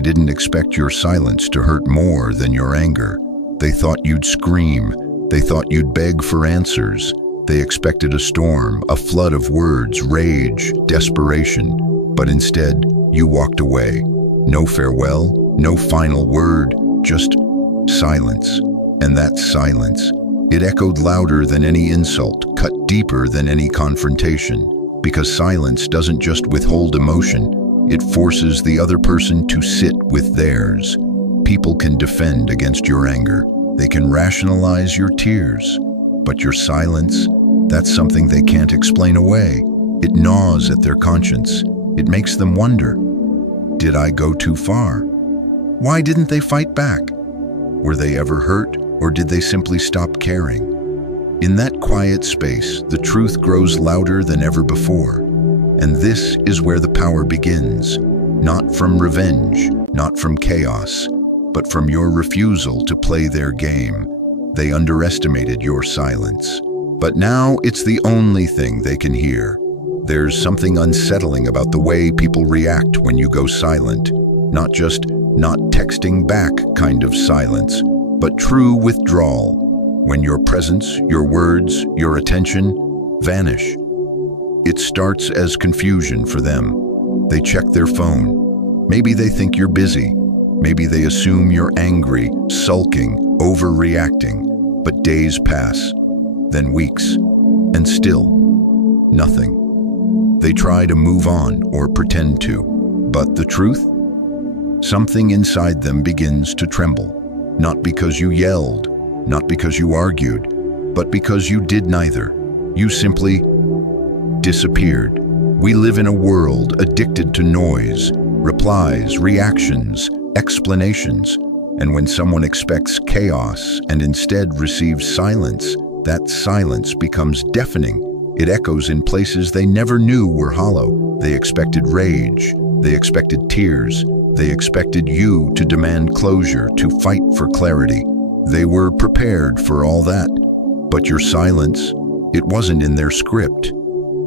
They didn't expect your silence to hurt more than your anger. They thought you'd scream. They thought you'd beg for answers. They expected a storm, a flood of words, rage, desperation. But instead, you walked away. No farewell, no final word, just silence. And that silence, it echoed louder than any insult, cut deeper than any confrontation. Because silence doesn't just withhold emotion, it forces the other person to sit with theirs. People can defend against your anger. They can rationalize your tears. But your silence, that's something they can't explain away. It gnaws at their conscience. It makes them wonder, did I go too far? Why didn't they fight back? Were they ever hurt, or did they simply stop caring? In that quiet space, the truth grows louder than ever before. And this is where the power begins. Not from revenge, not from chaos, but from your refusal to play their game. They underestimated your silence. But now it's the only thing they can hear. There's something unsettling about the way people react when you go silent. Not just not texting back kind of silence, but true withdrawal. When your presence, your words, your attention vanish. It starts as confusion for them. They check their phone. Maybe they think you're busy. Maybe they assume you're angry, sulking, overreacting. But days pass, then weeks, and still nothing. They try to move on or pretend to. But the truth? Something inside them begins to tremble. Not because you yelled, not because you argued, but because you did neither. You simply disappeared. We live in a world addicted to noise, replies, reactions, explanations. And when someone expects chaos and instead receives silence, that silence becomes deafening. It echoes in places they never knew were hollow. They expected rage. They expected tears. They expected you to demand closure, to fight for clarity. They were prepared for all that. But your silence, it wasn't in their script.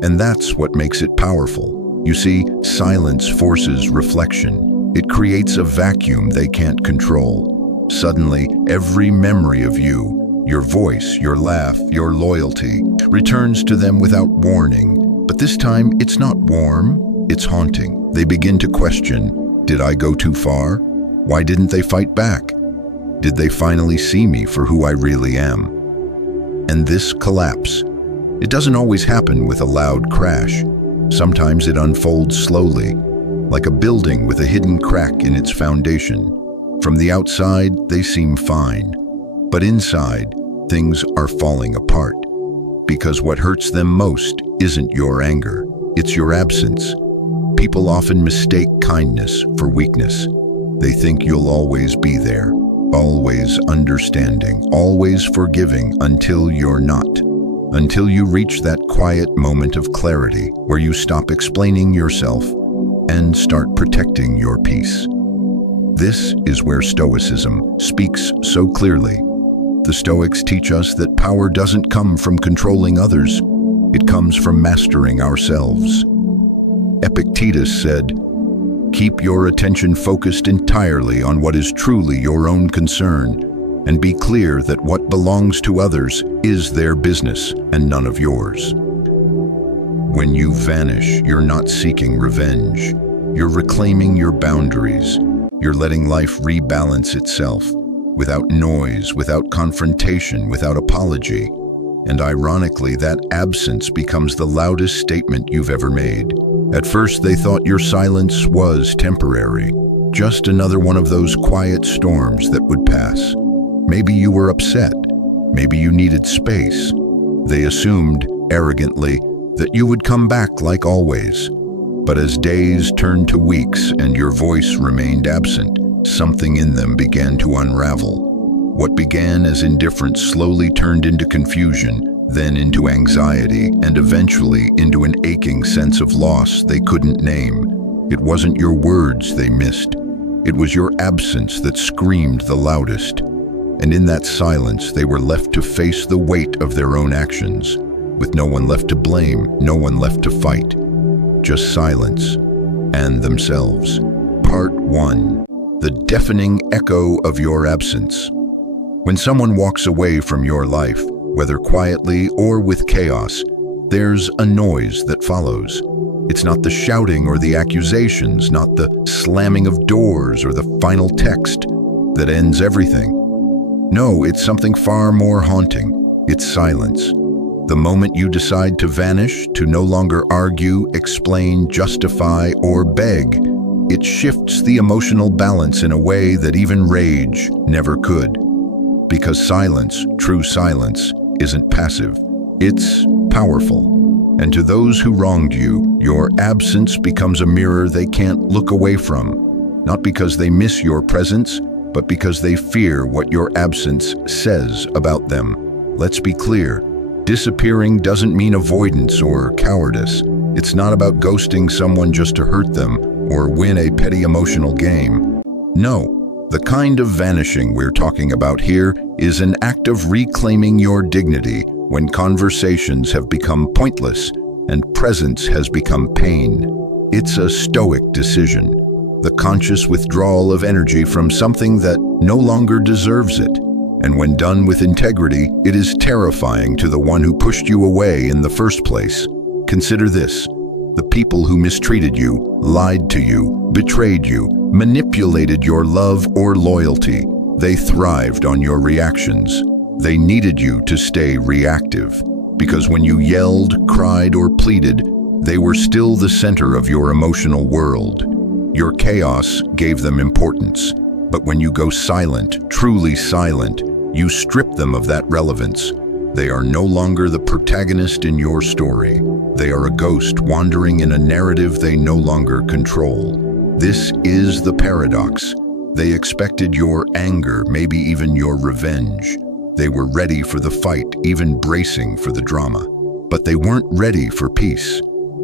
And that's what makes it powerful. You see, silence forces reflection. It creates a vacuum they can't control. Suddenly, every memory of you, your voice, your laugh, your loyalty, returns to them without warning. But this time, it's not warm, it's haunting. They begin to question, did I go too far? Why didn't they fight back? Did they finally see me for who I really am? And this collapse, it doesn't always happen with a loud crash. Sometimes it unfolds slowly, like a building with a hidden crack in its foundation. From the outside, they seem fine. But inside, things are falling apart. Because what hurts them most isn't your anger, it's your absence. People often mistake kindness for weakness. They think you'll always be there, always understanding, always forgiving until you're not. Until you reach that quiet moment of clarity where you stop explaining yourself and start protecting your peace. This is where Stoicism speaks so clearly. The Stoics teach us that power doesn't come from controlling others, it comes from mastering ourselves. Epictetus said, "Keep your attention focused entirely on what is truly your own concern, and be clear that what belongs to others is their business and none of yours." When you vanish, you're not seeking revenge. You're reclaiming your boundaries. You're letting life rebalance itself, without noise, without confrontation, without apology. And ironically, that absence becomes the loudest statement you've ever made. At first, they thought your silence was temporary, just another one of those quiet storms that would pass. Maybe you were upset. Maybe you needed space. They assumed, arrogantly, that you would come back like always. But as days turned to weeks and your voice remained absent, something in them began to unravel. What began as indifference slowly turned into confusion, then into anxiety, and eventually into an aching sense of loss they couldn't name. It wasn't your words they missed. It was your absence that screamed the loudest. And in that silence, they were left to face the weight of their own actions, with no one left to blame, no one left to fight. Just silence and themselves. Part 1. the deafening echo of your absence. When someone walks away from your life, whether quietly or with chaos, there's a noise that follows. It's not the shouting or the accusations, not the slamming of doors or the final text that ends everything. No, it's something far more haunting. It's silence. The moment you decide to vanish, to no longer argue, explain, justify, or beg, it shifts the emotional balance in a way that even rage never could. Because silence, true silence, isn't passive. It's powerful. And to those who wronged you, your absence becomes a mirror they can't look away from. Not because they miss your presence, but because they fear what your absence says about them. Let's be clear. Disappearing doesn't mean avoidance or cowardice. It's not about ghosting someone just to hurt them or win a petty emotional game. No, the kind of vanishing we're talking about here is an act of reclaiming your dignity when conversations have become pointless and presence has become pain. It's a Stoic decision, the conscious withdrawal of energy from something that no longer deserves it. And when done with integrity, it is terrifying to the one who pushed you away in the first place. Consider this: the people who mistreated you, lied to you, betrayed you, manipulated your love or loyalty. They thrived on your reactions. They needed you to stay reactive, because when you yelled, cried, or pleaded, they were still the center of your emotional world. Your chaos gave them importance, but when you go silent, truly silent, you strip them of that relevance. They are no longer the protagonist in your story. They are a ghost wandering in a narrative they no longer control. This is the paradox. They expected your anger, maybe even your revenge. They were ready for the fight, even bracing for the drama. But they weren't ready for peace.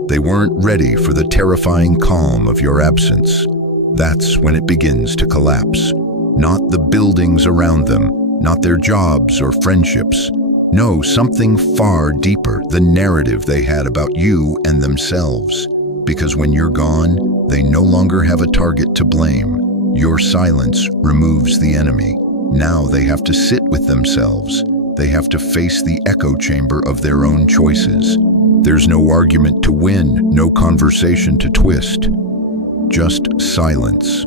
They weren't ready for the terrifying calm of your absence. That's when it begins to collapse. Not the buildings around them, not their jobs or friendships. No, something far deeper, the narrative they had about you and themselves. Because when you're gone, they no longer have a target to blame. Your silence removes the enemy. Now they have to sit with themselves. They have to face the echo chamber of their own choices. There's no argument to win, no conversation to twist. Just silence.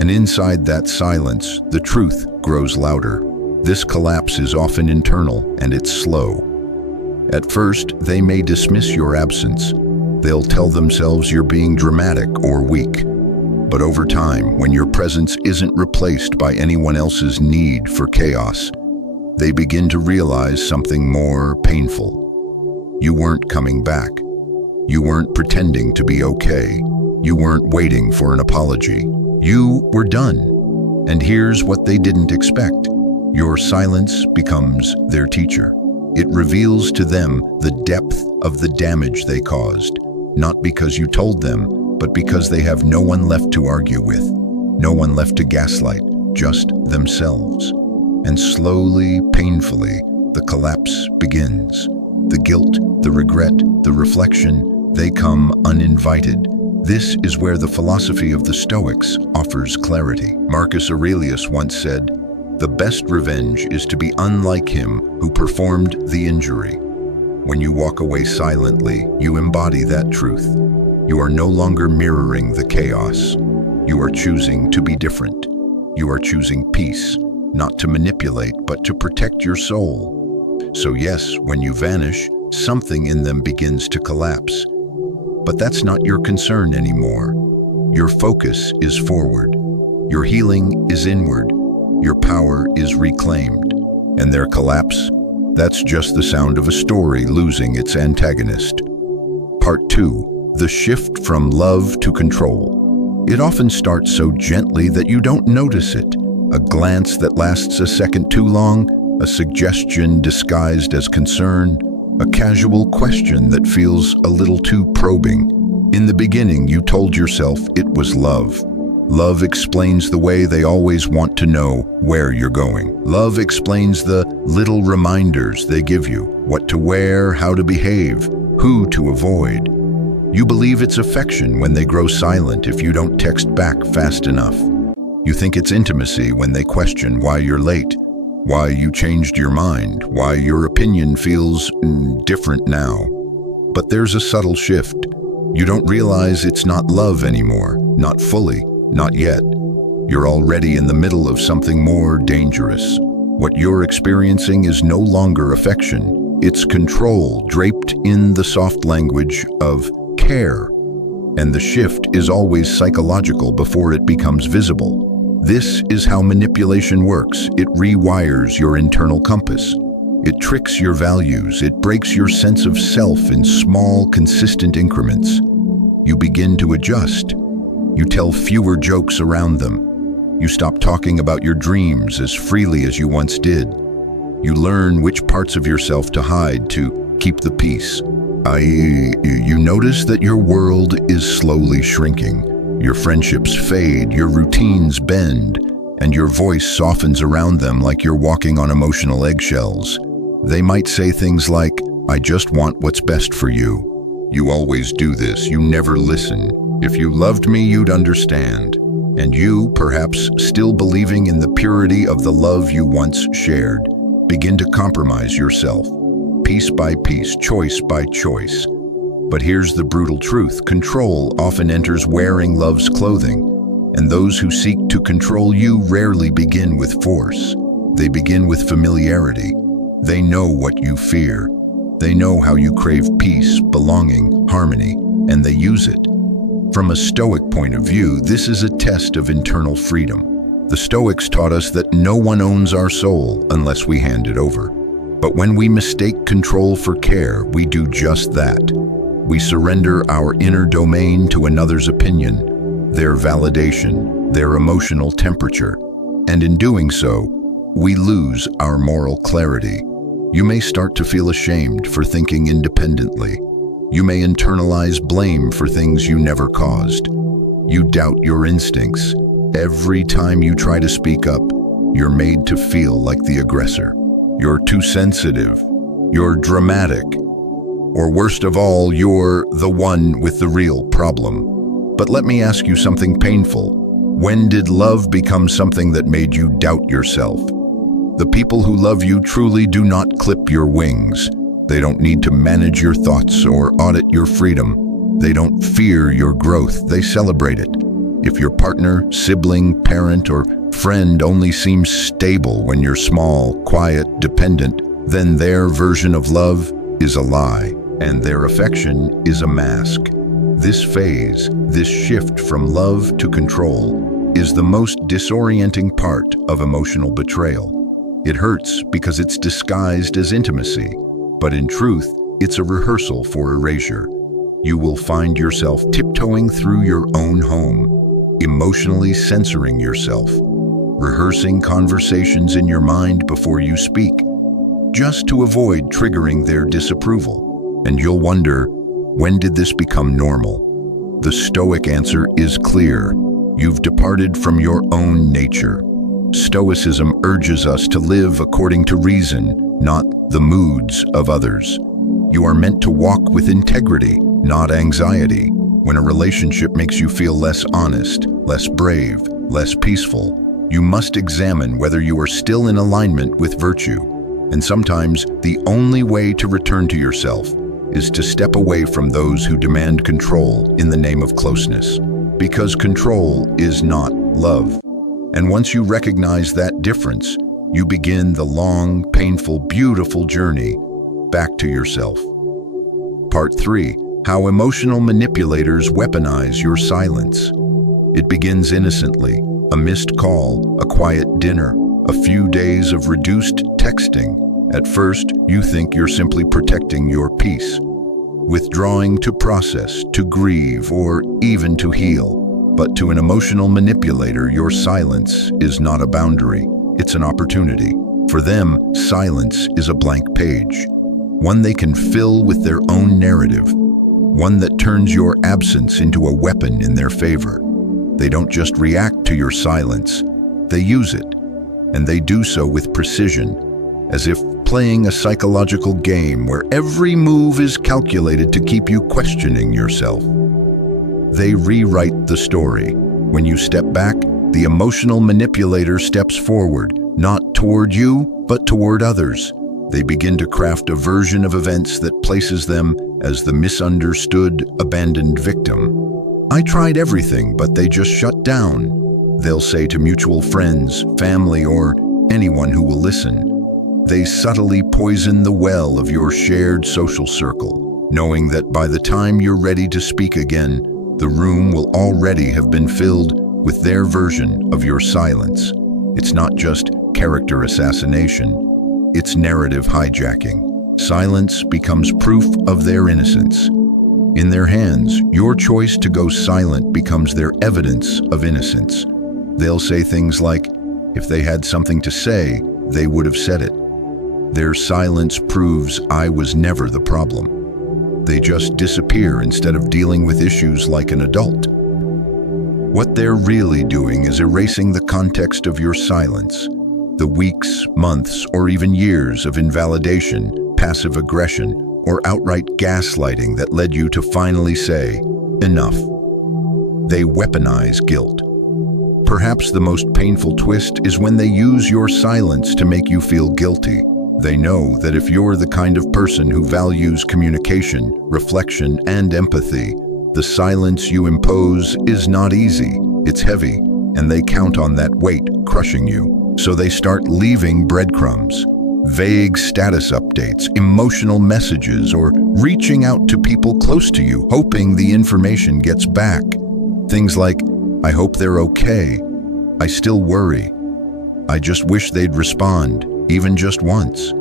And inside that silence, the truth grows louder. This collapse is often internal, and it's slow. At first, they may dismiss your absence. They'll tell themselves you're being dramatic or weak. But over time, when your presence isn't replaced by anyone else's need for chaos, they begin to realize something more painful. You weren't coming back. You weren't pretending to be okay. You weren't waiting for an apology. You were done. And here's what they didn't expect. Your silence becomes their teacher. It reveals to them the depth of the damage they caused, not because you told them, but because they have no one left to argue with, no one left to gaslight, just themselves. And slowly, painfully, the collapse begins. The guilt, the regret, the reflection, they come uninvited. This is where the philosophy of the Stoics offers clarity. Marcus Aurelius once said, "The best revenge is to be unlike him who performed the injury." When you walk away silently, you embody that truth. You are no longer mirroring the chaos. You are choosing to be different. You are choosing peace, not to manipulate, but to protect your soul. So yes, when you vanish, something in them begins to collapse. But that's not your concern anymore. Your focus is forward. Your healing is inward. Your power is reclaimed. And their collapse? That's just the sound of a story losing its antagonist. Part 2. The shift from love to control. It often starts so gently that you don't notice it. A glance that lasts a second too long, a suggestion disguised as concern, a casual question that feels a little too probing. In the beginning, you told yourself it was love. Love explains the way they always want to know where you're going. Love explains the little reminders they give you, what to wear, how to behave, who to avoid. You believe it's affection when they grow silent if you don't text back fast enough. You think it's intimacy when they question why you're late, why you changed your mind, why your opinion feels different now. But there's a subtle shift. You don't realize it's not love anymore, not fully, not yet. You're already in the middle of something more dangerous. What you're experiencing is no longer affection. It's control draped in the soft language of care. And the shift is always psychological before it becomes visible. This is how manipulation works. It rewires your internal compass. It tricks your values. It breaks your sense of self in small, consistent increments. You begin to adjust. You tell fewer jokes around them. You stop talking about your dreams as freely as you once did. You learn which parts of yourself to hide to keep the peace. You notice that your world is slowly shrinking. Your friendships fade, your routines bend, and your voice softens around them like you're walking on emotional eggshells. They might say things like, "I just want what's best for you. You always do this, you never listen. If you loved me, you'd understand." And you, perhaps still believing in the purity of the love you once shared, begin to compromise yourself, piece by piece, choice by choice. But here's the brutal truth. Control often enters wearing love's clothing, and those who seek to control you rarely begin with force. They begin with familiarity. They know what you fear. They know how you crave peace, belonging, harmony, and they use it. From a Stoic point of view, this is a test of internal freedom. The Stoics taught us that no one owns our soul unless we hand it over. But when we mistake control for care, we do just that. We surrender our inner domain to another's opinion, their validation, their emotional temperature, and in doing so, we lose our moral clarity. You may start to feel ashamed for thinking independently. You may internalize blame for things you never caused. You doubt your instincts. Every time you try to speak up, you're made to feel like the aggressor. You're too sensitive. You're dramatic. Or worst of all, you're the one with the real problem. But let me ask you something painful. When did love become something that made you doubt yourself? The people who love you truly do not clip your wings. They don't need to manage your thoughts or audit your freedom. They don't fear your growth, they celebrate it. If your partner, sibling, parent, or friend only seems stable when you're small, quiet, dependent, then their version of love is a lie, and their affection is a mask. This phase, this shift from love to control, is the most disorienting part of emotional betrayal. It hurts because it's disguised as intimacy, but in truth, it's a rehearsal for erasure. You will find yourself tiptoeing through your own home, emotionally censoring yourself, rehearsing conversations in your mind before you speak, just to avoid triggering their disapproval. And you'll wonder, when did this become normal? The Stoic answer is clear. You've departed from your own nature. Stoicism urges us to live according to reason, not the moods of others. You are meant to walk with integrity, not anxiety. When a relationship makes you feel less honest, less brave, less peaceful, you must examine whether you are still in alignment with virtue. And sometimes the only way to return to yourself is to step away from those who demand control in the name of closeness. Because control is not love. And once you recognize that difference, you begin the long, painful, beautiful journey back to yourself. Part 3. How emotional manipulators weaponize your silence. It begins innocently. A missed call, a quiet dinner, a few days of reduced texting. At first, you think you're simply protecting your peace, withdrawing to process, to grieve, or even to heal. But to an emotional manipulator, your silence is not a boundary, it's an opportunity. For them, silence is a blank page, one they can fill with their own narrative, one that turns your absence into a weapon in their favor. They don't just react to your silence, they use it, and they do so with precision, as if playing a psychological game where every move is calculated to keep you questioning yourself. They rewrite the story. When you step back, The emotional manipulator steps forward, not toward you, but toward others. They begin to craft a version of events that places them as the misunderstood, abandoned victim. I tried everything, but they just shut down, they'll say to mutual friends, family, or anyone who will listen. They subtly poison the well of your shared social circle, knowing that by the time you're ready to speak again, the room will already have been filled with their version of your silence. It's not just character assassination, it's narrative hijacking. Silence becomes proof of their innocence. In their hands, your choice to go silent becomes their evidence of innocence. They'll say things like, if they had something to say, they would have said it. Their silence proves I was never the problem. They just disappear instead of dealing with issues like an adult. What they're really doing is erasing the context of your silence. The weeks, months, or even years of invalidation, passive aggression, or outright gaslighting that led you to finally say, enough. They weaponize guilt. Perhaps the most painful twist is when they use your silence to make you feel guilty. They know that if you're the kind of person who values communication, reflection, and empathy, the silence you impose is not easy, it's heavy, and they count on that weight crushing you. So they start leaving breadcrumbs, vague status updates, emotional messages, or reaching out to people close to you, hoping the information gets back. Things like, I hope they're okay, I still worry, I just wish they'd respond, even just once.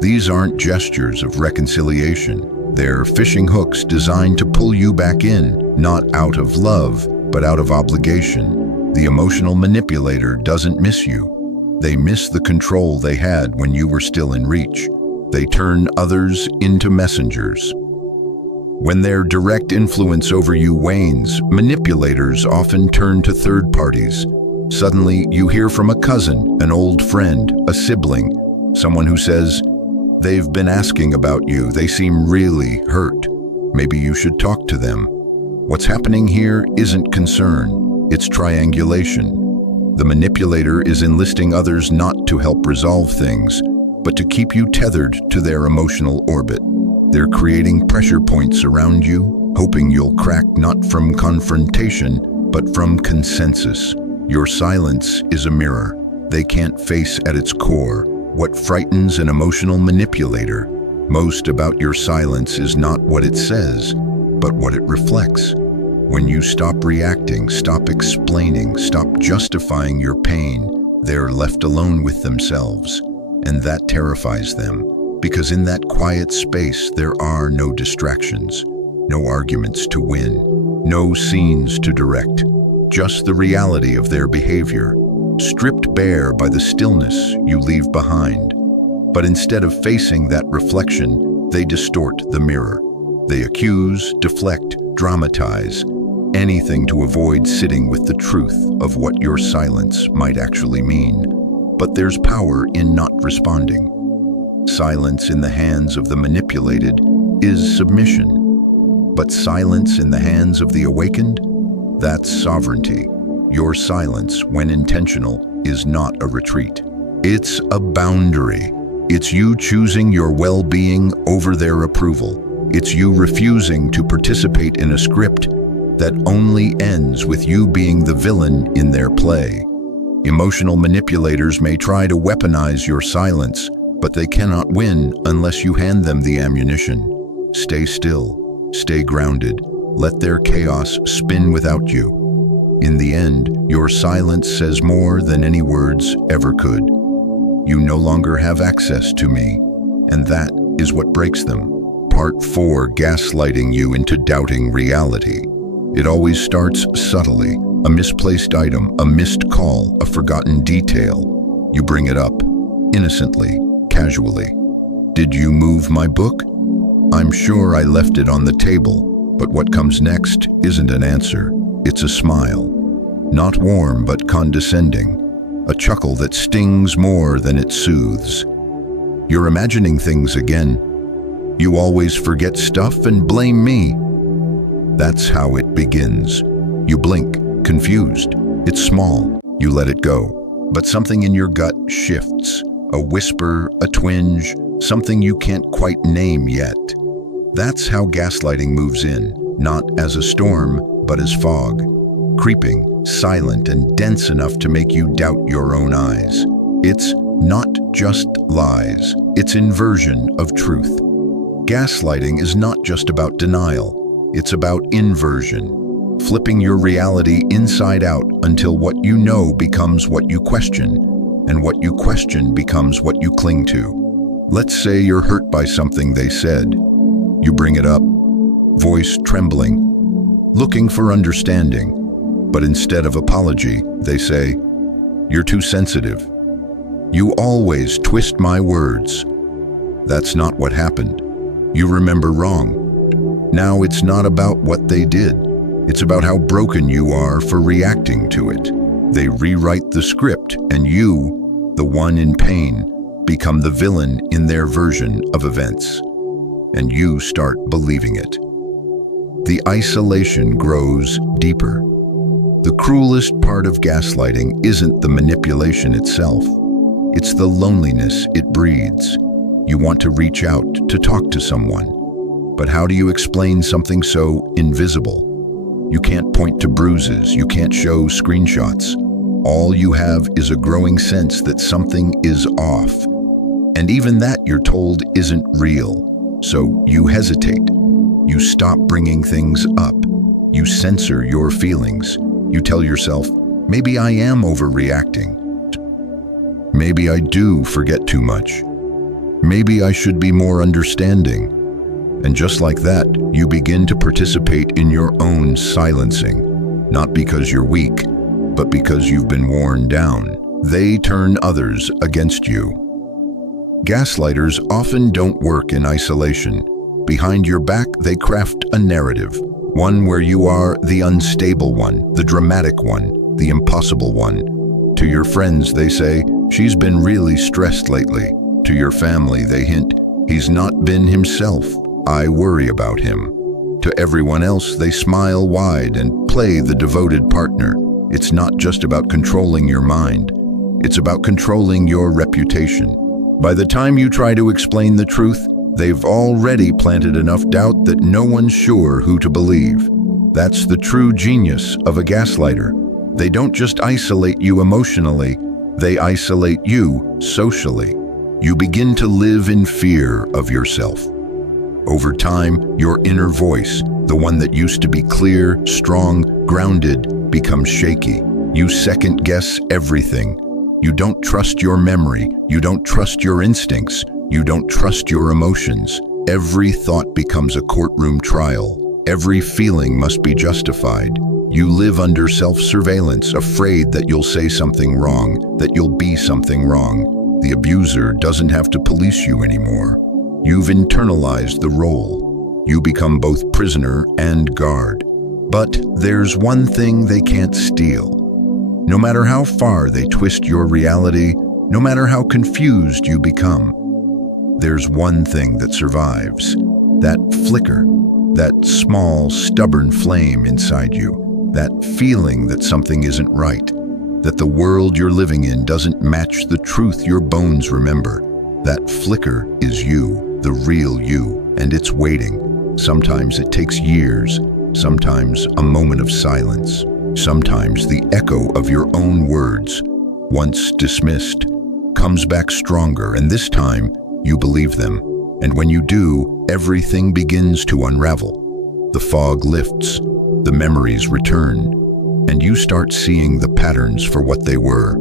These aren't gestures of reconciliation. They're fishing hooks designed to pull you back in, not out of love, but out of obligation. The emotional manipulator doesn't miss you. They miss the control they had when you were still in reach. They turn others into messengers. When their direct influence over you wanes, manipulators often turn to third parties. Suddenly, you hear from a cousin, an old friend, a sibling, someone who says, they've been asking about you, they seem really hurt. Maybe you should talk to them. What's happening here isn't concern. It's triangulation. The manipulator is enlisting others not to help resolve things, but to keep you tethered to their emotional orbit. They're creating pressure points around you, hoping you'll crack not from confrontation, but from consensus. Your silence is a mirror they can't face at its core. What frightens an emotional manipulator most about your silence is not what it says, but what it reflects. When you stop reacting, stop explaining, stop justifying your pain, they're left alone with themselves. And that terrifies them, because in that quiet space there are no distractions, no arguments to win, no scenes to direct, just the reality of their behavior, stripped bare by the stillness you leave behind. But instead of facing that reflection, they distort the mirror. They accuse, deflect, dramatize, anything to avoid sitting with the truth of what your silence might actually mean. But there's power in not responding. Silence in the hands of the manipulated is submission. But silence in the hands of the awakened, that's sovereignty. Your silence, when intentional, is not a retreat. It's a boundary. It's you choosing your well-being over their approval. It's you refusing to participate in a script that only ends with you being the villain in their play. Emotional manipulators may try to weaponize your silence, but they cannot win unless you hand them the ammunition. Stay still, stay grounded, let their chaos spin without you. In the end, your silence says more than any words ever could. You no longer have access to me, and that is what breaks them. Part 4, gaslighting you into doubting reality. It always starts subtly, a misplaced item, a missed call, a forgotten detail. You bring it up, innocently, casually. Did you move my book? I'm sure I left it on the table, but what comes next isn't an answer, it's a smile. Not warm, but condescending. A chuckle that stings more than it soothes. You're imagining things again. You always forget stuff and blame me. That's how it begins. You blink, confused. It's small, you let it go, but something in your gut shifts. A whisper, a twinge, something you can't quite name yet. That's how gaslighting moves in, not as a storm, but as fog. Creeping, silent, and dense enough to make you doubt your own eyes. It's not just lies, it's inversion of truth. Gaslighting is not just about denial, it's about inversion, flipping your reality inside out until what you know becomes what you question, and what you question becomes what you cling to. Let's say you're hurt by something they said. You bring it up, voice trembling, looking for understanding. But instead of apology, they say, "You're too sensitive. You always twist my words." That's not what happened. You remember wrong. Now it's not about what they did. It's about how broken you are for reacting to it. They rewrite the script, and you, the one in pain, become the villain in their version of events. And you start believing it. The isolation grows deeper. The cruelest part of gaslighting isn't the manipulation itself. It's the loneliness it breeds. You want to reach out to talk to someone. But how do you explain something so invisible? You can't point to bruises, you can't show screenshots. All you have is a growing sense that something is off. And even that, you're told, isn't real. So you hesitate. You stop bringing things up. You censor your feelings. You tell yourself, maybe I am overreacting. Maybe I do forget too much. Maybe I should be more understanding. And just like that, you begin to participate in your own silencing, not because you're weak, but because you've been worn down. They turn others against you. Gaslighters often don't work in isolation. Behind your back, they craft a narrative. One where you are the unstable one, the dramatic one, the impossible one. To your friends, they say, "She's been really stressed lately." To your family, they hint, "He's not been himself. I worry about him." To everyone else, they smile wide and play the devoted partner. It's not just about controlling your mind. It's about controlling your reputation. By the time you try to explain the truth, they've already planted enough doubt that no one's sure who to believe. That's the true genius of a gaslighter. They don't just isolate you emotionally, they isolate you socially. You begin to live in fear of yourself. Over time, your inner voice, the one that used to be clear, strong, grounded, becomes shaky. You second-guess everything. You don't trust your memory. You don't trust your instincts. You don't trust your emotions. Every thought becomes a courtroom trial. Every feeling must be justified. You live under self-surveillance, afraid that you'll say something wrong, that you'll be something wrong. The abuser doesn't have to police you anymore. You've internalized the role. You become both prisoner and guard. But there's one thing they can't steal. No matter how far they twist your reality, no matter how confused you become, there's one thing that survives. That flicker, that small, stubborn flame inside you, that feeling that something isn't right, that the world you're living in doesn't match the truth your bones remember. That flicker is you, the real you, and it's waiting. Sometimes it takes years, sometimes a moment of silence, sometimes the echo of your own words, once dismissed, comes back stronger, and this time you believe them. And when you do, everything begins to unravel. The fog lifts, the memories return, and you start seeing the patterns for what they were,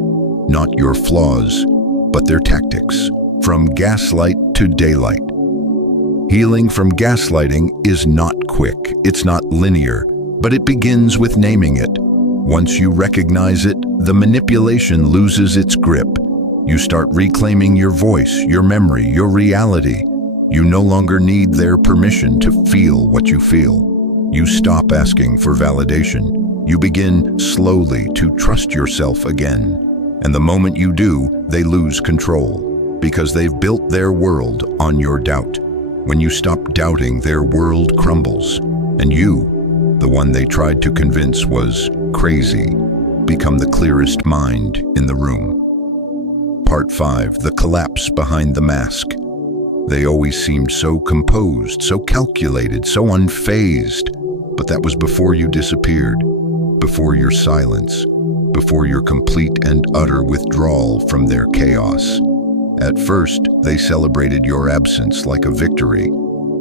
not your flaws, but their tactics. From gaslight to daylight. Healing from gaslighting is not quick, it's not linear, but it begins with naming it. Once you recognize it, the manipulation loses its grip. You start reclaiming your voice, your memory, your reality. You no longer need their permission to feel what you feel. You stop asking for validation. You begin slowly to trust yourself again. And the moment you do, they lose control, because they've built their world on your doubt. When you stop doubting, their world crumbles. And you, the one they tried to convince was crazy, become the clearest mind in the room. Part 5. The collapse behind the mask. They always seemed so composed, so calculated, so unfazed. But that was before you disappeared, before your silence, before your complete and utter withdrawal from their chaos. At first, they celebrated your absence like a victory.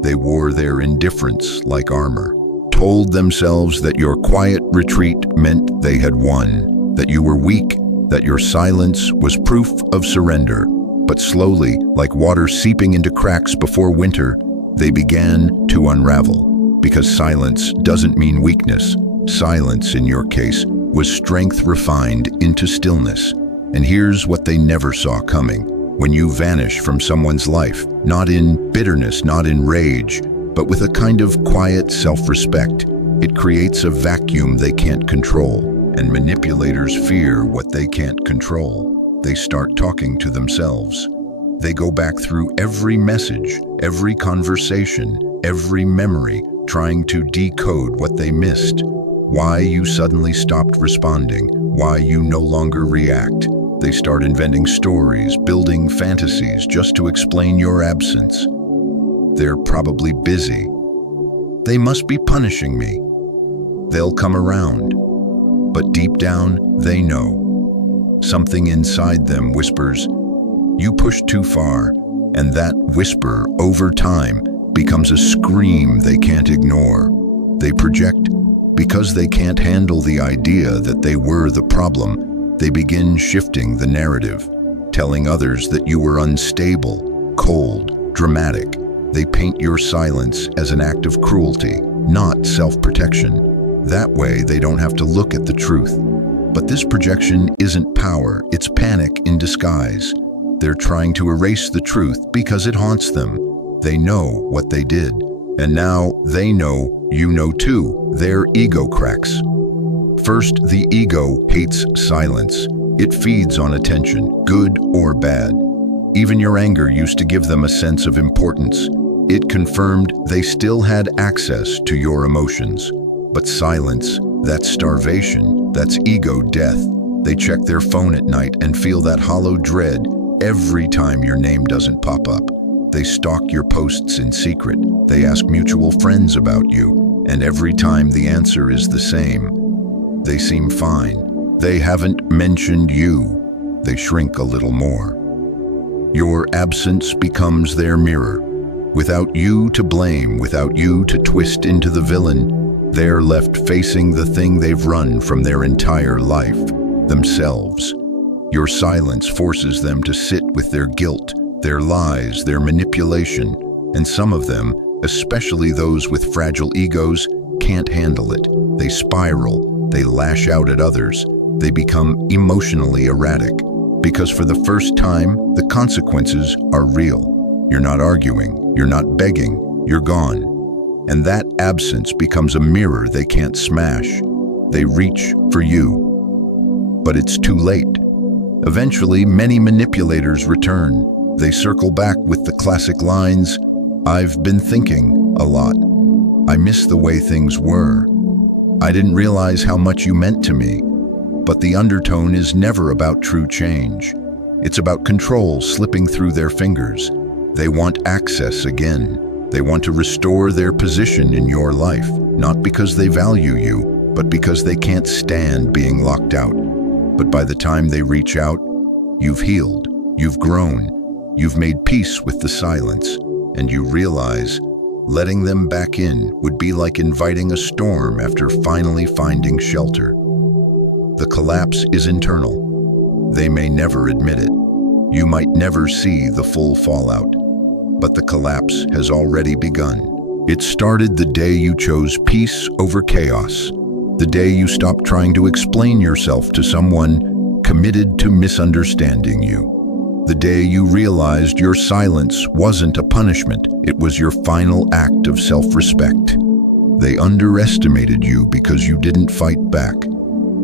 They wore their indifference like armor, told themselves that your quiet retreat meant they had won, that you were weak, that your silence was proof of surrender. But slowly, like water seeping into cracks before winter, they began to unravel. Because silence doesn't mean weakness. Silence, in your case, was strength refined into stillness. And here's what they never saw coming. When you vanish from someone's life, not in bitterness, not in rage, but with a kind of quiet self-respect, it creates a vacuum they can't control. And manipulators fear what they can't control. They start talking to themselves. They go back through every message, every conversation, every memory, trying to decode what they missed. Why you suddenly stopped responding, why you no longer react. They start inventing stories, building fantasies just to explain your absence. They're probably busy. They must be punishing me. They'll come around. But deep down, they know. Something inside them whispers, you pushed too far, and that whisper, over time, becomes a scream they can't ignore. They project. Because they can't handle the idea that they were the problem, they begin shifting the narrative, telling others that you were unstable, cold, dramatic. They paint your silence as an act of cruelty, not self-protection. That way, they don't have to look at the truth. But this projection isn't power, it's panic in disguise. They're trying to erase the truth because it haunts them. They know what they did. And now they know you know too, their ego cracks. First, the ego hates silence. It feeds on attention, good or bad. Even your anger used to give them a sense of importance. It confirmed they still had access to your emotions. But silence, that's starvation, that's ego death. They check their phone at night and feel that hollow dread every time your name doesn't pop up. They stalk your posts in secret. They ask mutual friends about you. And every time the answer is the same. They seem fine. They haven't mentioned you. They shrink a little more. Your absence becomes their mirror. Without you to blame, without you to twist into the villain, they're left facing the thing they've run from their entire life, themselves. Your silence forces them to sit with their guilt, their lies, their manipulation, and some of them, especially those with fragile egos, can't handle it. They spiral. They lash out at others. They become emotionally erratic. Because for the first time, the consequences are real. You're not arguing. You're not begging. You're gone. And that absence becomes a mirror they can't smash. They reach for you. But it's too late. Eventually, many manipulators return. They circle back with the classic lines, I've been thinking a lot. I miss the way things were. I didn't realize how much you meant to me. But the undertone is never about true change. It's about control slipping through their fingers. They want access again. They want to restore their position in your life, not because they value you, but because they can't stand being locked out. But by the time they reach out, you've healed, you've grown, you've made peace with the silence, and you realize letting them back in would be like inviting a storm after finally finding shelter. The collapse is internal. They may never admit it. You might never see the full fallout. But the collapse has already begun. It started the day you chose peace over chaos. The day you stopped trying to explain yourself to someone committed to misunderstanding you. The day you realized your silence wasn't a punishment, it was your final act of self-respect. They underestimated you because you didn't fight back,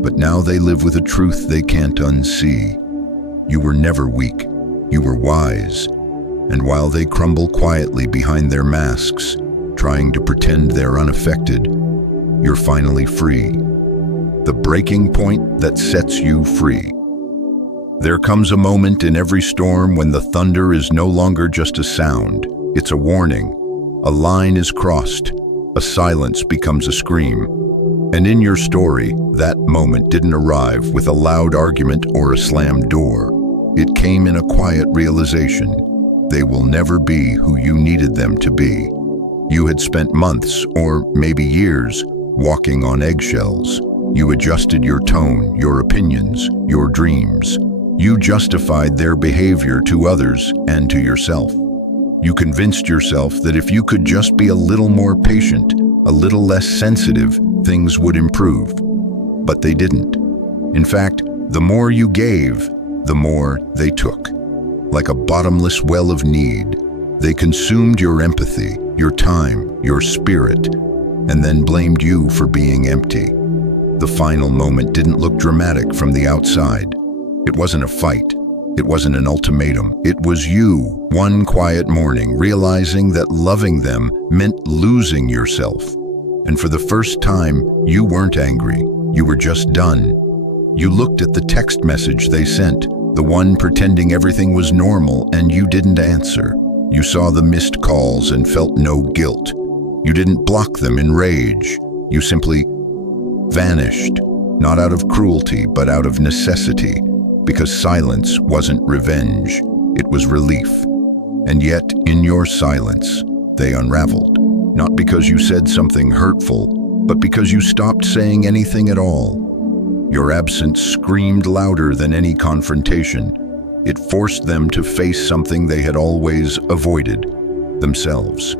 but now they live with a truth they can't unsee. You were never weak, you were wise, and while they crumble quietly behind their masks, trying to pretend they're unaffected, you're finally free. the breaking point that sets you free. There comes a moment in every storm when the thunder is no longer just a sound, it's a warning. A line is crossed, a silence becomes a scream. And in your story, that moment didn't arrive with a loud argument or a slammed door. It came in a quiet realization. They will never be who you needed them to be. You had spent months, or maybe years, walking on eggshells. You adjusted your tone, your opinions, your dreams. You justified their behavior to others and to yourself. You convinced yourself that if you could just be a little more patient, a little less sensitive, things would improve. But they didn't. In fact, the more you gave, the more they took. Like a bottomless well of need, they consumed your empathy, your time, your spirit, and then blamed you for being empty. The final moment didn't look dramatic from the outside. It wasn't a fight. It wasn't an ultimatum. It was you, one quiet morning, realizing that loving them meant losing yourself. And for the first time, you weren't angry. You were just done. You looked at the text message they sent, the one pretending everything was normal, and you didn't answer. You saw the missed calls and felt no guilt. You didn't block them in rage. You simply vanished, not out of cruelty, but out of necessity. Because silence wasn't revenge, it was relief. And yet, in your silence, they unraveled. Not because you said something hurtful, but because you stopped saying anything at all. Your absence screamed louder than any confrontation. It forced them to face something they had always avoided, themselves.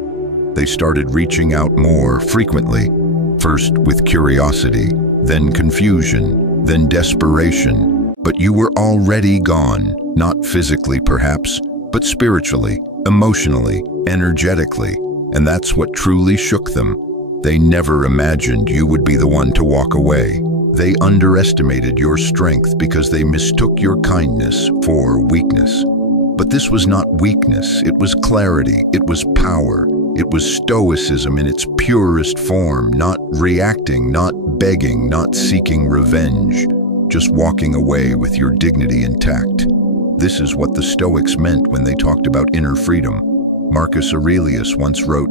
They started reaching out more frequently, first with curiosity, then confusion, then desperation. But you were already gone, not physically perhaps, but spiritually, emotionally, energetically, and that's what truly shook them. They never imagined you would be the one to walk away. They underestimated your strength because they mistook your kindness for weakness. But this was not weakness, it was clarity, it was power, it was Stoicism in its purest form, not reacting, not begging, not seeking revenge. Just walking away with your dignity intact. This is what the Stoics meant when they talked about inner freedom. Marcus Aurelius once wrote,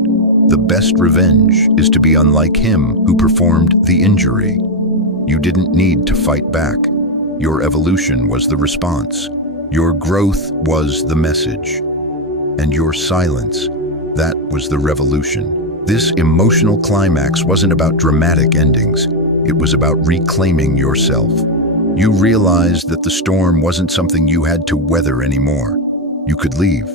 "The best revenge is to be unlike him who performed the injury." You didn't need to fight back. Your evolution was the response. Your growth was the message. And your silence, that was the revolution. This emotional climax wasn't about dramatic endings. It was about reclaiming yourself. You realized that the storm wasn't something you had to weather anymore. You could leave.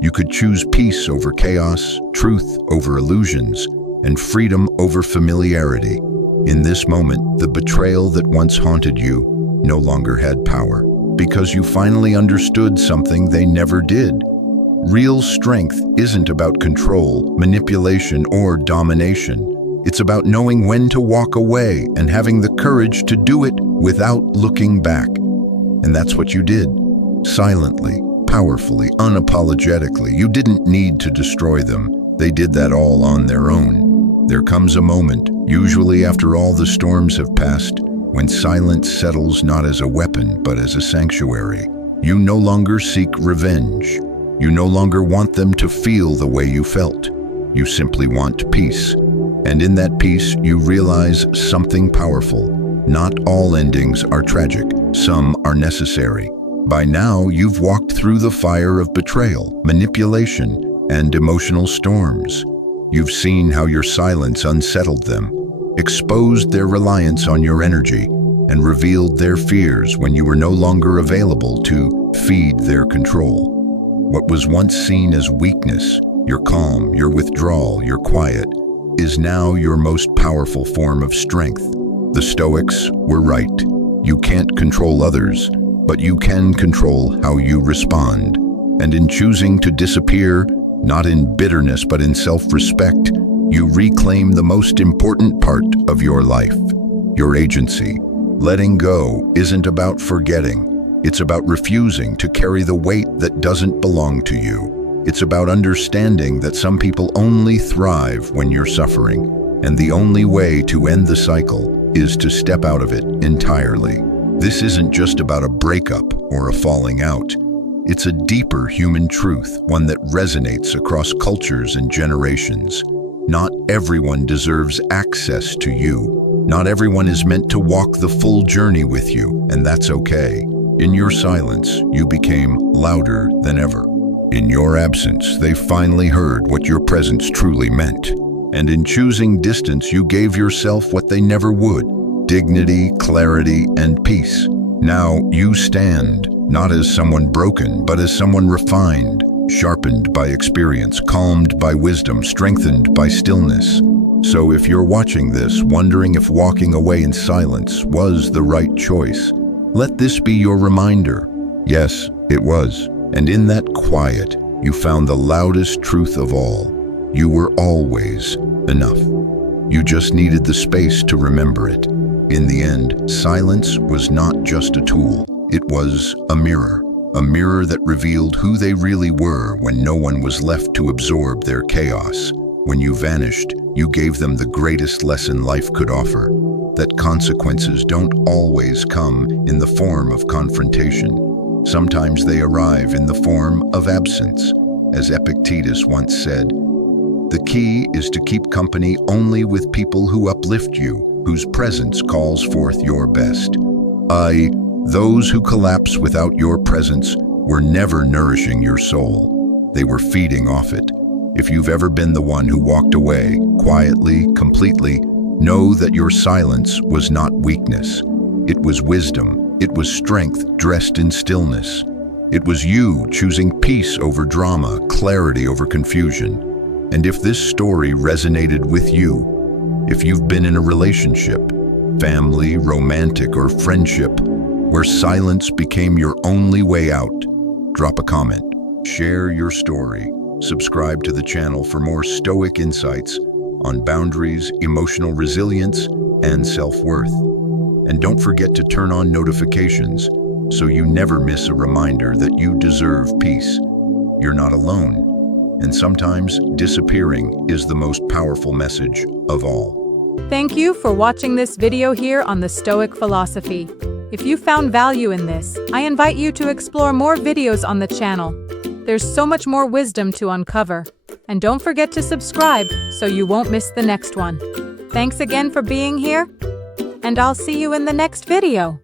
You could choose peace over chaos, truth over illusions, and freedom over familiarity. In this moment, the betrayal that once haunted you no longer had power, because you finally understood something they never did. Real strength isn't about control, manipulation, or domination. It's about knowing when to walk away and having the courage to do it without looking back. And that's what you did. Silently, powerfully, unapologetically. You didn't need to destroy them. They did that all on their own. There comes a moment, usually after all the storms have passed, when silence settles not as a weapon, but as a sanctuary. You no longer seek revenge. You no longer want them to feel the way you felt. You simply want peace. And in that peace, you realize something powerful. Not all endings are tragic. Some are necessary. By now, you've walked through the fire of betrayal, manipulation, and emotional storms. You've seen how your silence unsettled them, exposed their reliance on your energy, and revealed their fears when you were no longer available to feed their control. What was once seen as weakness, your calm, your withdrawal, your quiet, is now your most powerful form of strength. The Stoics were right. You can't control others, but you can control how you respond. And in choosing to disappear, not in bitterness but in self-respect, you reclaim the most important part of your life, your agency. Letting go isn't about forgetting. It's about refusing to carry the weight that doesn't belong to you. It's about understanding that some people only thrive when you're suffering. And the only way to end the cycle is to step out of it entirely. This isn't just about a breakup or a falling out. It's a deeper human truth, one that resonates across cultures and generations. Not everyone deserves access to you. Not everyone is meant to walk the full journey with you, and that's okay. In your silence, you became louder than ever. In your absence, they finally heard what your presence truly meant. And in choosing distance, you gave yourself what they never would: dignity, clarity, and peace. Now you stand, not as someone broken, but as someone refined, sharpened by experience, calmed by wisdom, strengthened by stillness. So if you're watching this, wondering if walking away in silence was the right choice, let this be your reminder. Yes, it was. And in that quiet, you found the loudest truth of all. You were always enough. You just needed the space to remember it. In the end, silence was not just a tool. It was a mirror that revealed who they really were when no one was left to absorb their chaos. When you vanished, you gave them the greatest lesson life could offer, that consequences don't always come in the form of confrontation. Sometimes they arrive in the form of absence. As Epictetus once said, "The key is to keep company only with people who uplift you, whose presence calls forth your best." Those who collapse without your presence were never nourishing your soul. They were feeding off it. If you've ever been the one who walked away, quietly, completely, know that your silence was not weakness. It was wisdom. It was strength dressed in stillness. It was you choosing peace over drama, clarity over confusion. And if this story resonated with you, if you've been in a relationship, family, romantic, or friendship, where silence became your only way out, drop a comment, share your story, subscribe to the channel for more Stoic insights on boundaries, emotional resilience, and self-worth. And don't forget to turn on notifications so you never miss a reminder that you deserve peace. You're not alone. And sometimes disappearing is the most powerful message of all. Thank you for watching this video here on the Stoic philosophy. If you found value in this, I invite you to explore more videos on the channel. There's so much more wisdom to uncover. And don't forget to subscribe so you won't miss the next one. Thanks again for being here, and I'll see you in the next video.